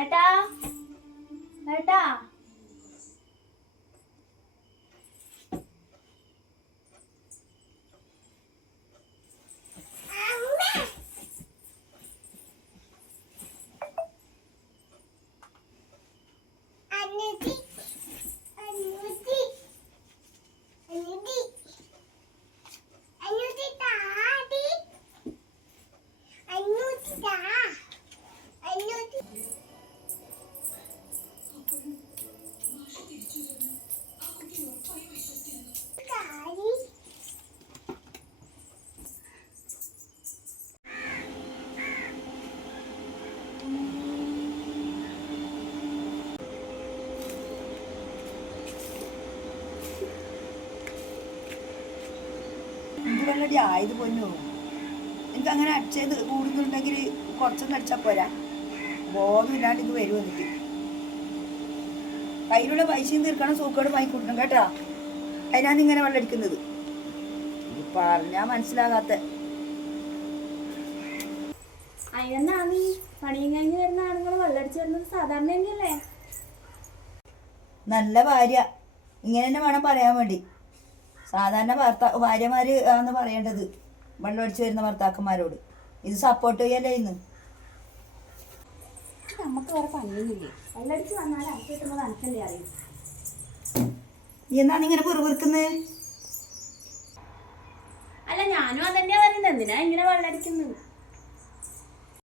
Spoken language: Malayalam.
ഏട്ടാ ഏട്ടാ വെള്ളടി ആയത് പൊന്നു. എനിക്ക് അങ്ങനെ അടിച്ചത് കൂടുന്നുണ്ടെങ്കിൽ കുറച്ചൊന്നും അടിച്ചാൽ പോരാ. ബോധമില്ലാണ്ട് ഇത് വരും. എന്നിട്ട് കയ്യിലുള്ള പൈസയും തീർക്കണം, സൂക്കോട് വാങ്ങിക്കൊടുക്കണം കേട്ടാ. അതിനാണ് ഇങ്ങനെ വെള്ളം അടിക്കുന്നത്. പറഞ്ഞാ മനസ്സിലാകാത്ത. അതിനെന്നാ നീ പണിയും കഴിഞ്ഞ് വരുന്ന ആണുങ്ങൾ വെള്ളടിച്ച് വരുന്നത് സാധാരണ തന്നെയല്ലേ? നല്ല ഭാര്യ ഇങ്ങനെ തന്നെ വേണം പറയാൻ വേണ്ടി. സാധാരണ ഭാര്യമാര് ആന്ന് പറയേണ്ടത് വെള്ളമടിച്ച് വരുന്ന ഭർത്താക്കന്മാരോട്. ഇത് സപ്പോർട്ട് ചെയ്യല്ലേ ഇന്ന്. നമുക്ക് വേറെ പണിയൊന്നുമില്ലേ? വെള്ളടിച്ച് വന്നാൽ അനക്ക് കിട്ടുന്നത് അനക്കല്ലേ അറിയും. എന്നാണ് ഇങ്ങനെ പെറുപിറുക്കുന്നത്? അല്ല, ഞാനും അതന്നെയാ പറയുന്നത്. എന്തിനാ ഇങ്ങനെ വെള്ളടിക്കുന്നത്?